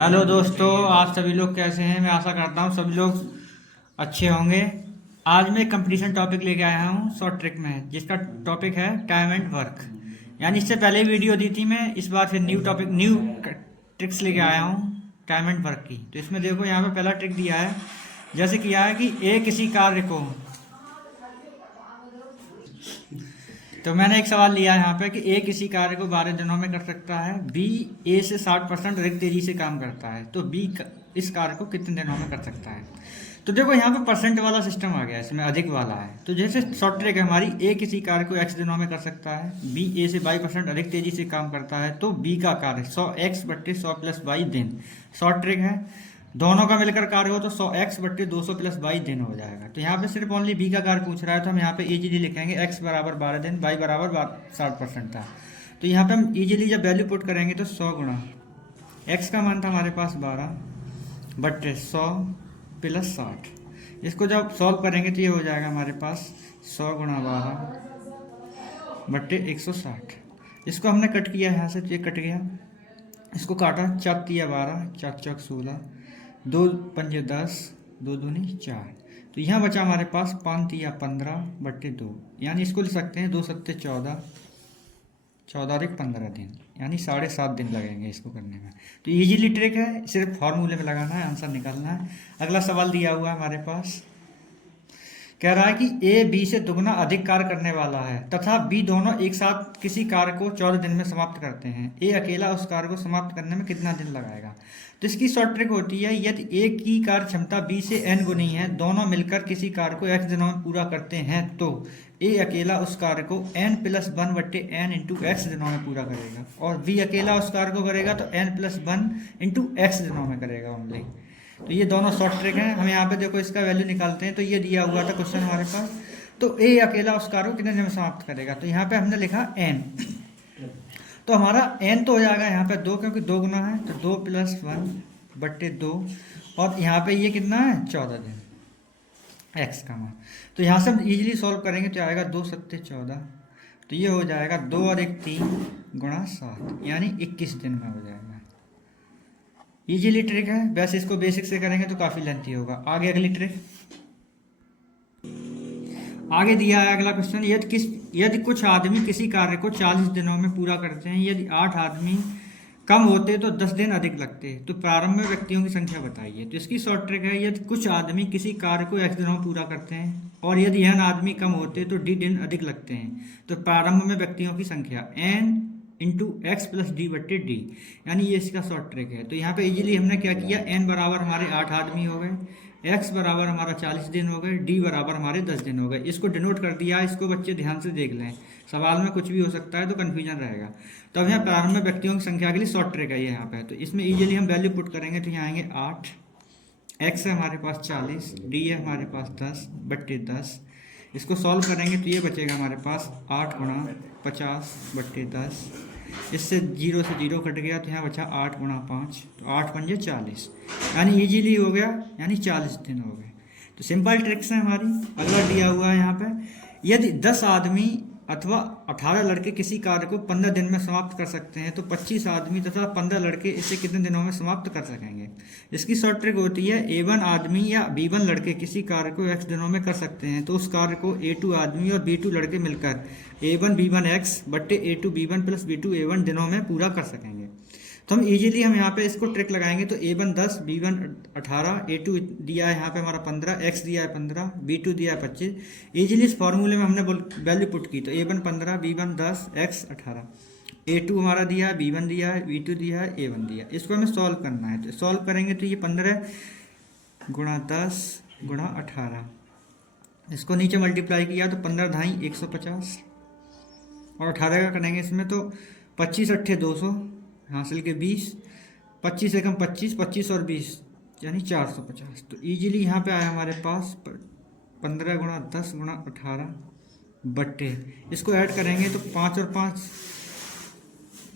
Hello दोस्तों, आप सभी लोग कैसे हैं। मैं आशा करता हूँ सभी लोग अच्छे होंगे। आज मैं कंपटीशन टॉपिक लेके आया हूँ शॉर्ट ट्रिक में, जिसका टॉपिक है टाइम एंड वर्क। यानी इससे पहले वीडियो दी थी मैं, इस बार फिर न्यू टॉपिक न्यू ट्रिक्स लेके आया हूँ टाइम एंड वर्क की। तो इसमें देखो, यहाँ पे पहला ट्रिक दिया है, जैसे किया है कि ए किसी कार्य को, तो मैंने एक सवाल लिया है यहाँ पे कि ए किसी कार्य को 12 दिनों में कर सकता है, बी ए से 60% अधिक तेजी से काम करता है, तो बी इस कार्य को कितने दिनों में कर सकता है। तो देखो, यहाँ पे परसेंट वाला सिस्टम आ गया, इसमें अधिक वाला है। तो जैसे शॉर्ट ट्रिक है हमारी, ए किसी कार्य को एक्स दिनों में कर सकता है, बी ए से 22% अधिक तेजी से काम करता है, तो बी का कार्य 100x/100 + 22 दिन। शॉर्ट ट्रिक है, दोनों का मिलकर कार्य हो तो 100x/200 + 22 दिन हो जाएगा। तो यहाँ पे सिर्फ ओनली बी का कार्य पूछ रहा है, तो हम यहाँ पे इजीली लिखेंगे x बराबर 12 दिन, y बराबर 60% था। तो यहाँ पे हम इजीली जब वैल्यू पुट करेंगे तो 100 गुणा x का मान था हमारे पास 12/100 + 60। इसको जब सॉल्व करेंगे तो ये हो जाएगा हमारे पास 100 गुणा 12/160। इसको हमने कट किया यहाँ से, तो ये कट गया। इसको काटा, 4 तिया 12, 4 चौक 16, 2 पंजे 10, 2 दूनी 4। तो यहाँ बचा हमारे पास 5 तिया 15/2, यानी इसको लिख सकते हैं 2 सत्ते 14, 14 और 1 15 दिन, यानी 7.5 दिन लगेंगे इसको करने में। तो इजीली ट्रिक है, सिर्फ फॉर्मूले में लगाना है, आंसर निकालना है। अगला सवाल दिया हुआ है हमारे पास, कह रहा है कि ए बी से दुगना अधिक कार्य करने वाला है तथा बी दोनों एक साथ किसी कार्य को 14 दिन में समाप्त करते हैं। ए अकेला उस कार्य को समाप्त करने में कितना दिन लगाएगा। तो इसकी शॉर्ट ट्रिक होती है, यदि ए की कार्य क्षमता बी से n गुनी है, दोनों मिलकर किसी कार्य को x दिनों में पूरा करते हैं, तो ए अकेला उस कार्य को n+1/n×x दिनों में पूरा करेगा, और बी अकेला उस कार्य को करेगा तो n+1×x दिनों में करेगा ओनली। तो ये दोनों शॉर्ट ट्रिक हैं। हम यहाँ पे देखो इसका वैल्यू निकालते हैं, तो ये दिया हुआ था क्वेश्चन हमारे पास। तो ए अकेला उस कार्य को कितने दिन में समाप्त करेगा, तो यहाँ पे हमने लिखा n। तो हमारा n तो हो जाएगा यहाँ पे 2, क्योंकि 2 गुना है, तो 2 + 1/2, और यहाँ पे ये कितना है 14 दिन x का मान। तो यहाँ से हम इजीली सॉल्व करेंगे तो आएगा 2 सत्ते 14, तो ये हो जाएगा 2 और 1 3 गुणा 7, यानी 21 दिन में हो जाएगा। इजीली ट्रिक है, वैसे इसको बेसिक से करेंगे तो काफ़ी लेंथी होगा। आगे अगली ट्रिक, आगे दिया है अगला क्वेश्चन, यदि कुछ आदमी किसी कार्य को 40 दिनों में पूरा करते हैं, यदि 8 आदमी कम होते तो 10 दिन अधिक लगते, तो प्रारंभ में व्यक्तियों की संख्या बताइए। तो इसकी शॉर्ट ट्रिक है, यदि कुछ आदमी किसी कार्य को x दिनों में पूरा करते हैं और यदि n आदमी कम होते तो d दिन अधिक लगते हैं, तो प्रारंभ में व्यक्तियों की संख्या n×x+d/d, यानी ये इसका शॉर्ट ट्रिक है। तो यहाँ पे इजीली हमने क्या किया, n बराबर हमारे 8 आदमी हो गए, x बराबर हमारा 40 दिन हो गए, d बराबर हमारे 10 दिन हो गए। इसको डिनोट कर दिया, इसको बच्चे ध्यान से देख लें, सवाल में कुछ भी हो सकता है तो कन्फ्यूजन रहेगा। तो अब यहाँ प्रारंभ में व्यक्तियों की संख्या के लिए शॉर्ट ट्रिक है ये यहाँ पे। तो इसमें इजीली हम वैल्यू पुट करेंगे, तो यहाँ आएंगे 8, x है हमारे पास 40, d है हमारे पास 10/10। इसको सॉल्व करेंगे तो ये बचेगा हमारे पास 8 गुणा 50/10। इससे 0 से 0 कट गया, तो यहाँ बचा 8 गुणा 5, तो 8 पंजे 40, यानी इजीली हो गया, यानी 40 दिन हो गए। तो सिंपल ट्रिक्स है हमारी। अगला दिया हुआ है यहाँ पे, यदि 10 आदमी अथवा 18 लड़के किसी कार्य को 15 दिन में समाप्त कर सकते हैं, तो 25 आदमी तथा 15 लड़के इसे कितने दिनों में समाप्त कर सकेंगे। इसकी शॉर्ट ट्रिक होती है, A1 आदमी या B1 लड़के किसी कार्य को x दिनों में कर सकते हैं, तो उस कार्य को A2 आदमी और B2 लड़के मिलकर A1 B1 x/A2 B1 + B2 A1 दिनों में पूरा कर सकेंगे। तो हम इजीली यहाँ पे इसको ट्रिक लगाएंगे, तो A1 10, B1 18, A2 दिया है यहाँ पे हमारा 15, x दिया है 15, B2 दिया है 25। इजीली इस फॉर्मूले में हमने वैल्यू पुट की, तो A1 15, B1 10, x 18, A2 हमारा दिया है, B1 दिया है, B2 दिया है, A1 दिया है। इसको हमें सॉल्व करना है, तो सॉल्व करेंगे तो ये 15 गुणा 10 गुणा 18, इसको नीचे मल्टीप्लाई किया तो 15 ढाई 150, और 18 का करेंगे इसमें तो 25 अट्ठे 200, हासिल के 20, 25 एकम 25, 25 और 20 यानी 450। तो इजीली यहाँ पे आया हमारे पास 15 गुणा 10 गुणा 18/, इसको ऐड करेंगे तो 5 और 5,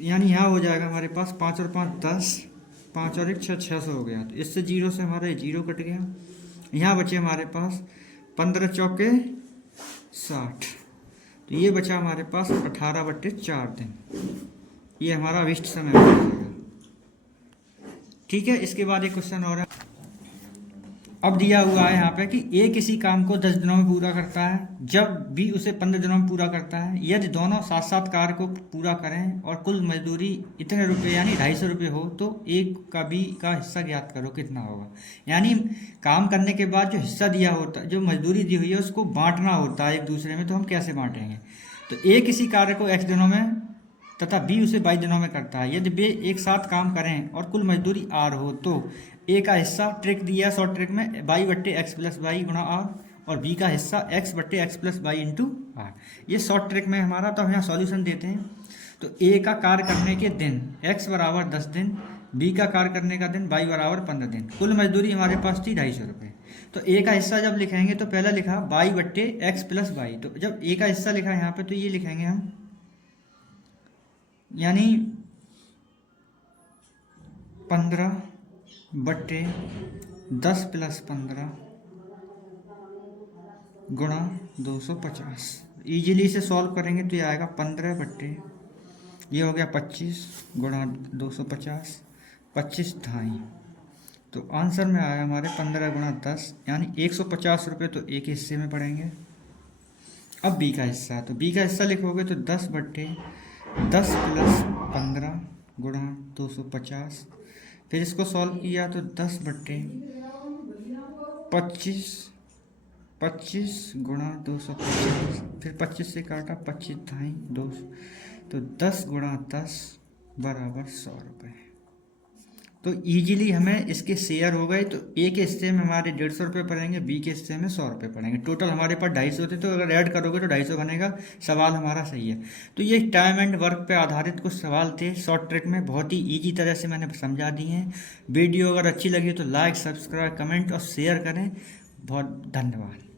यानी यहाँ हो जाएगा हमारे पास 5 और 5 10, 5 और 1 6, 600 हो गया। तो इससे 0 से हमारा 0 कट गया, यहाँ बचे हमारे पास 15 चौके 60, तो ये बचा हमारे पास 18/4 दिन। ये हमारा अभिष्ट समय हो जाएगा। ठीक है। इसके बाद एक क्वेश्चन और है। अब दिया हुआ है यहाँ पे कि ए किसी काम को 10 दिनों में पूरा करता है जब बी उसे 15 दिनों में पूरा करता है। यदि दोनों साथ साथ कार्य को पूरा करें और कुल मजदूरी इतने रुपए यानी 250 रुपये हो तो ए का बी का हिस्सा ज्ञात करो कितना होगा। यानी काम करने के बाद जो हिस्सा दिया होता है, जो मजदूरी दी हुई है, उसको बांटना होता है एक दूसरे में। तो हम कैसे बांटेंगे? तो ए किसी कार्य को x दिनों में तथा बी उसे 22 दिनों में करता है। यदि वे एक साथ काम करें और कुल मजदूरी आर हो तो ए का हिस्सा, ट्रिक दिया शॉर्ट ट्रिक में, वाई बट्टे एक्स प्लस वाई गुणा आर, और बी का हिस्सा एक्स बट्टे x plus y into R. ये शॉर्ट ट्रिक में हमारा। तो हम यहाँ सॉल्यूशन देते हैं। तो ए का कार्य करने के दिन एक्स बराबर 10 दिन, बी का कार्य करने का दिन वाई बराबर 15 दिन, कुल मजदूरी हमारे पास थी 250 रुपये। तो ए का हिस्सा जब लिखेंगे तो पहला लिखा वाई बट्टे एक्स प्लस वाई। तो जब ए का हिस्सा लिखा यहाँ पे तो ये लिखेंगे हम, यानी 15 बट्टे 10 प्लस 15 गुणा 250। ईजिली इसे सॉल्व करेंगे तो ये आएगा 15 बट्टे, ये हो गया 25 गुणा 250, 25 ढाई। तो आंसर में आया हमारे 15 गुणा 10 यानी 150 रुपये तो एक हिस्से में पड़ेंगे। अब बी का हिस्सा, तो बी का हिस्सा लिखोगे तो 10 बट्टे 10 प्लस 15 गुणा 250। फिर इसको सॉल्व किया तो 10 बट्टे 25 गुणा 250, फिर 25 से काटा 25 ढाई 2, तो 10 गुणा 10 बराबर 100 रुपये। तो इजीली हमें इसके शेयर हो गए। तो ए के हिस्से में हमारे 150 रुपये पड़ेंगे, बी के हिस्से में 100 रुपये पड़ेंगे। टोटल हमारे पास 250 थे, तो अगर ऐड करोगे तो 250 बनेगा। सवाल हमारा सही है। तो ये टाइम एंड वर्क पे आधारित कुछ सवाल थे शॉर्ट ट्रिक में, बहुत ही ईजी तरह से मैंने समझा दिए हैं। वीडियो अगर अच्छी लगी तो लाइक, सब्सक्राइब, कमेंट और शेयर करें। बहुत धन्यवाद।